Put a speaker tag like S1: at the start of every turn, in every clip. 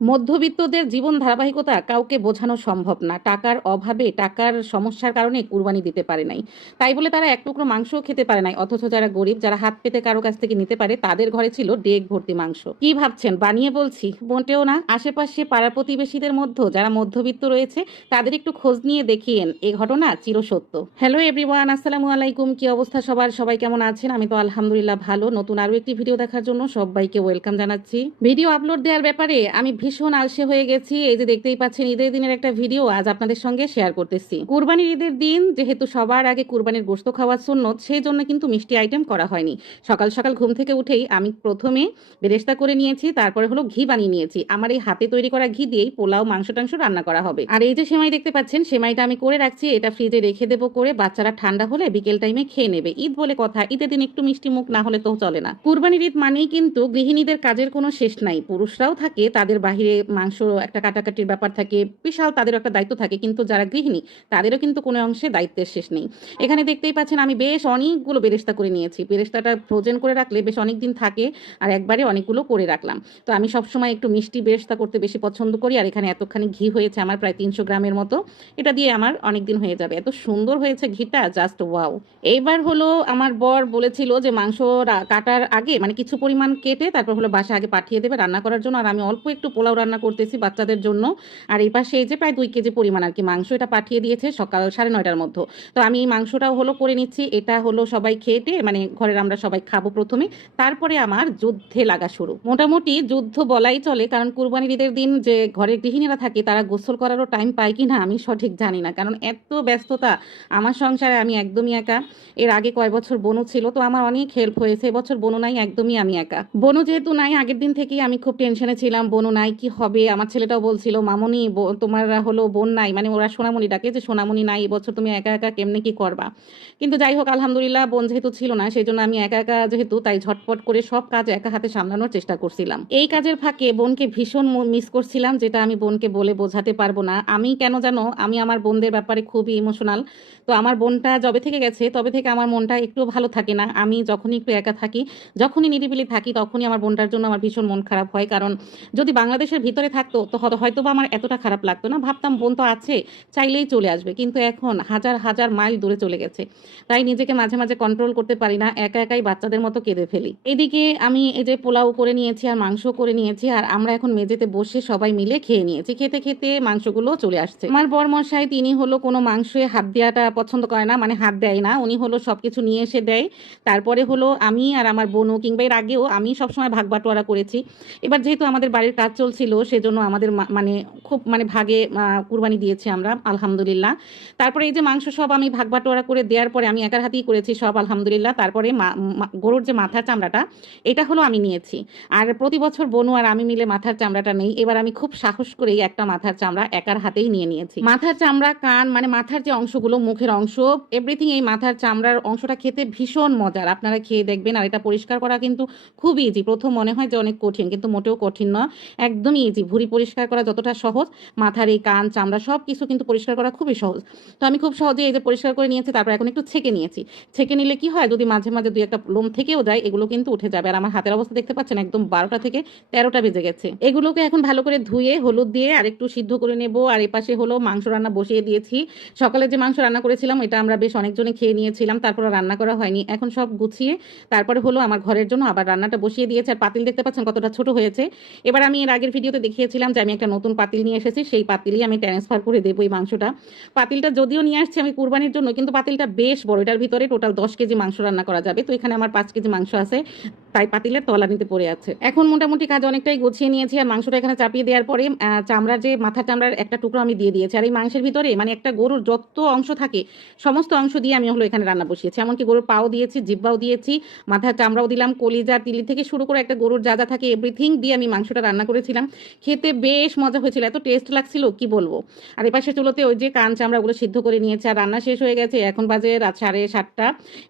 S1: মধ্যবিত্তদের জীবন ধারাবাহিকতা কাউকে বোঝানো সম্ভব না। টাকার অভাবে টাকার সমস্যার কারণে কুরবানি দিতে পারে নাই। তাই বলে তারা এক টুকরো মাংসও খেতে পারে নাই, অথচ যারা গরিব, যারা হাত পেতে কারও কাছ থেকে নিতে পারে, তাদের ঘরে ছিল ডেক ভর্তি মাংস। কি ভাবছেন? বানিয়ে বলছি, মোটেও না। আশেপাশে পাড়া প্রতিবেশীদের মধ্যে যারা মধ্যবিত্ত রয়েছে, তাদের একটু খোঁজ নিয়ে দেখিয়েন। এ ঘটনা চিরসত্য। হ্যালো এভরিওয়ান আসসালামু আলাইকুম। কি অবস্থা সবার? সবাই কেমন আছেন? আমি তো আলহামদুলিল্লাহ ভালো। নতুন আরও একটি ভিডিও দেখার জন্য সবাইকে ওয়েলকাম জানাচ্ছি। ভিডিও আপলোড দেওয়ার ব্যাপারে আমি ভীষণ আলসে হয়ে গেছি। এই যে দেখতেই পাচ্ছেন, ঈদের দিনের একটা ভিডিও আজ আপনাদের সঙ্গে শেয়ার করতেছি। কুরবানির ঈদের দিন, যেহেতু সবার আগে কুরবানির গোস্ত খাওয়ার সুন্নত, সেই জন্য কিন্তু মিষ্টি আইটেম করা হয়নি। সকাল সকাল ঘুম থেকে উঠেই আমি প্রথমে বেরেস্তা করে নিয়েছি, তারপরে হলো ঘি বানিয়ে নিয়েছি। আমার এই হাতে তৈরি করা ঘি দিয়েই পোলাও, মাংস টাংস রান্না করা হবে। আর এই যে সেমাই দেখতে পাচ্ছেন, সেমাইটা আমি করে রাখছি, এটা ফ্রিজে রেখে দেবো করে বাচ্চারা ঠান্ডা হলে বিকেল টাইমে খেয়ে নেবে। ঈদ বলে কথা, ঈদের দিন একটু মিষ্টি মুখ না হলে তো চলে না। কুরবানির ঈদ মানেই কিন্তু গৃহিণীদের কাজের কোনো শেষ নাই, পুরুষরাও থাকে, তাদের বাহিরে মাংস একটা কাটাকাটির ব্যাপার থাকে, বিশাল তাদেরও একটা দায়িত্ব থাকে, কিন্তু যারা গৃহিণী, তাদেরও কিন্তু কোনো অংশে দায়িত্বের শেষ নেই। এখানে দেখতেই পাচ্ছেন আমি বেশ অনেকগুলো বেরেস্তা করে নিয়েছি। বেরেস্তাটা ফ্রোজেন করে রাখলে বেশ অনেক দিন থাকে আর একবারে অনেকগুলো করে রাখলাম। তো আমি সবসময় একটু মিষ্টি বেরেস্তা করতে বেশি পছন্দ করি আর এখানে এতখানি ঘি হয়েছে আমার প্রায় তিনশো গ্রামের মতো। এটা দিয়ে আমার অনেক দিন হয়ে যাবে। এত সুন্দর হয়েছে ঘিটা জাস্ট ওয়াও এইবার হলো আমার বর বলেছিল যে মাংস কাটার আগে মানে কিছু পরিমাণ কেটে তারপর হলো বাসা আগে পাঠিয়ে দেবে রান্না করার জন্য। আর আমি অল্প একটু পোলাও রান্না করতেছি বাচ্চাদের জন্য। আর এই পাশে এই যে প্রায় দুই কেজি পরিমাণ আর কি মাংস এটা পাঠিয়ে দিয়েছে সকাল সাড়ে নয়টার মধ্যে। তো আমি এই মাংসটাও হলো করে নিচ্ছি। এটা হলো সবাই খেটে মানে ঘরের আমরা সবাই খাব প্রথমে। তারপরে আমার যুদ্ধে লাগা শুরু। মোটামুটি যুদ্ধ বলাই চলে কারণ কুরবানির ঈদের দিন যে ঘরের গৃহিণীরা থাকে তারা গোসল করারও টাইম পায় কি না আমি সঠিক জানি না। কারণ এত ব্যস্ততা আমার সংসারে আমি একদমই একা। এর আগে কয় বছর বনু ছিল তো আমার অনেক হেল্প হয়েছে। এবছর বনু নাই, একদমই আমি একা। বনু যেহেতু নাই, আগের দিন থেকেই আমি খুব টেনশনে ছিলাম। বনু নাই কি হবে? আমার ছেলেটাও বলছিল, মামনি তোমার হলো বোন নাই। মানে ওরা সোনামণি ডাকে যে, সোনামণি নাই এবছর তুমি একা একা কেমনে কি করবা? কিন্তু যাই হোক, আলহামদুলিল্লাহ বোন যেহেতু ছিল না সেই জন্য আমি একা একা যেহেতু, তাই ঝটপট করে সব কাজ একা হাতে সামলানোর চেষ্টা করছিলাম। এই কাজের ফাঁকে বোনকে ভীষণ মিস করছিলাম, যেটা আমি বোনকে বলে বোঝাতে পারব না। আমি কেন জানো, আমি আমার বোনদের ব্যাপারে খুবই ইমোশনাল তো আমার বোনটা যবে থেকে গেছে, তবে থেকে আমার মনটা একটু ভালো থাকে না। আমি যখনই একটু একা থাকি, যখনই নিরিবিলি থাকি, তখনই আমার বোনটার জন্য আমার ভীষণ মন খারাপ হয়। কারণ যদি বাংলাদেশের ভিতরে থাকতো, তো হয়তো- বা আমার এতটা খারাপ লাগতো না। ভাবতাম বোন তো আছে, চাইলেই চলে আসবে, কিন্তু এখন হাজার হাজার মাইল দূরে চলে গেছে। তাই নিজেকে মাঝে মাঝে কন্ট্রোল করতে পারি না, একা, একাই বাচ্চাদের মতো কেঁদে ফেলি। এদিকে আমি এই যে পোলাও করে নিয়েছি আর মাংস করে নিয়েছি, আর আমরা এখন মেঝেতে বসে সবাই মিলে খেয়ে নিয়েছি। খেতে খেতে মাংসগুলো চলে আসছে। আমার বর মশাই তিনি হলো কোনো মাংসে হাত দেওয়াটা পছন্দ করে না মানে হাত দেয় না। উনি হলো সবকিছু নিয়ে এসে দেয়। তারপরে হলো আমি আর আমার বোনও, কিংবা এর আগেও আমি সবসময় ভাগ বাটোয়ারা করেছি। এবার যেহেতু আমাদের বাড়ির কাজ চলছিল সেজন্য আমাদের মানে খুব মানে ভাগে কুরবানি দিয়েছি আমরা, আলহামদুলিল্লাহ। তারপরে এই যে মাংস সব আমি ভাগ বাটোয়ারা করে দেওয়ার পরে আমি একার হাতেই করেছি সব, আলহামদুলিল্লাহ। তারপরে গরুর যে মাথার চামড়াটা, এটা হলো আমি নিয়েছি। আর প্রতি বছর বনু আর আমি মিলে মাথার চামড়াটা নেই, এবার আমি খুব সাহস করেই একটা মাথার চামড়া একার হাতেই নিয়ে নিয়েছি। মাথার চামড়া, কান মানে মাথার যে অংশগুলো, মুখের অংশ এভরিথিং এই মাথার চামড়ার অংশটা খেতে ভীষণ মজার। আপনারা খেয়ে দেখবেন, আর এটা পরিষ্কার করা কিন্তু খুব ইজি প্রথম মনে হয় যে অনেক কঠিন, কিন্তু মোটেও কঠিন নয়। একদমই ইজি ভুঁড়ি পরিষ্কার করা যতটা সহজ, মাথার এই কান, চামড়া সব কিছু কিন্তু পরিষ্কার করা খুবই সহজ। তো আমি খুব সহজে এই যে পরিষ্কার করে নিয়েছি, তারপর এখন একটু ছেঁকে নিয়েছি। ছেঁকে নিলে কি হয়? যদি মাঝে মাঝে দুই একটা লোম থেকেও যায়, এগুলো কিন্তু উঠে যাবে। আর আমার হাতের অবস্থা দেখতে পাচ্ছেন, একদম বারোটা থেকে তেরোটা বেজে গেছে। এগুলোকে এখন ভালো করে ধুয়ে, হলুদ দিয়ে আর একটু সিদ্ধ করে নেব। আর এপাশে হলো মাংস রান্না বসিয়ে দিয়েছি। সকালে যে মাংস রান্না করেছিলাম, এটা আমরা বেশ অনেকজনে খেয়ে নিয়েছিলাম। তারপর রান্না করা হয়নি। এখন সব গুছিয়ে, তারপরে হলো আমার ঘরের জন্য আবার রান্নাটা বসিয়ে দিয়েছে। আর পাতিল দেখতে পাচ্ছেন কতটা ছোট হয়েছে। এবার আমি এর আগের ভিডিওতে দেখিয়েছিলাম যে আমি একটা নতুন পাতিল নিয়ে এসেছি, সেই পাতিলই আমি ট্রান্সফার করে দেবো এই মাংসটা। পাতিলটা যদিও নিয়ে আসছি আমি কুরবানির জন্য, কিন্তু পাতিলটা বেশ বড়, এটার ভিতরে টোটাল দশ কেজি মাংস রান্না করা যাবে। তো এখানে আমার পাঁচ কেজি মাংস আছে। তাই পাতিলের তলা নিতে পড়ে আছে। এখন মোটামুটি কাজ অনেকটাই গুছিয়ে নিয়েছি আর মাংসটা এখানে চাপিয়ে দেওয়ার পরে চামড়ার যে মাথা চামড়ার একটা টুকরো আমি দিয়ে দিয়েছি। আর এই মাংসের ভিতরে মানে একটা গরুর যত অংশ থাকে, সমস্ত অংশ দিয়ে আমি হলো এখানে রান্না বসিয়েছি। এমনকি গরুর পাও দিয়েছি, জিব্বাও দিয়েছি, মাথার চামড়াও দিলাম, কলিজা, তিলি থেকে শুরু করে একটা গরুর যা যা থাকে এভরিথিং দিয়ে আমি মাংসটা রান্না করেছিলাম। খেতে বেশ মজা হয়েছিল, এত টেস্ট লাগছিল, কি বলব? আর এপাশে চুলোতে ওই যে কান চামড়াগুলো সিদ্ধ করে নিয়েছে আর রান্না শেষ হয়ে গেছে। এখন বাজে রাত সাড়ে সাতটা।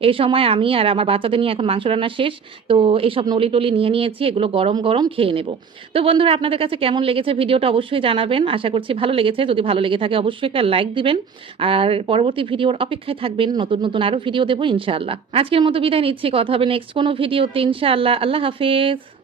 S1: এই সময় আমি আর আমার বাচ্চাদের নিয়ে এখন মাংস রান্না শেষ। তো এইসব নলি টলি নিয়ে নিয়েছি, এগুলো গরম গরম খেয়ে নেব। তো বন্ধুরা, আপনাদের কাছে কেমন লেগেছে ভিডিওটা অবশ্যই জানাবেন। আশা করছি ভালো লেগেছে। যদি ভালো লেগে থাকে, অবশ্যই একটা লাইক দিবেন। আর পরবর্তী ভিডিওর অপেক্ষায় থাকবেন। নতুন নতুন আরও ভিডিও দেবো ইনশাআল্লাহ। আজকের মতো বিদায় নিচ্ছি। কথা হবে নেক্সট কোনো ভিডিওতে ইনশাআল্লাহ। আল্লাহ হাফেজ।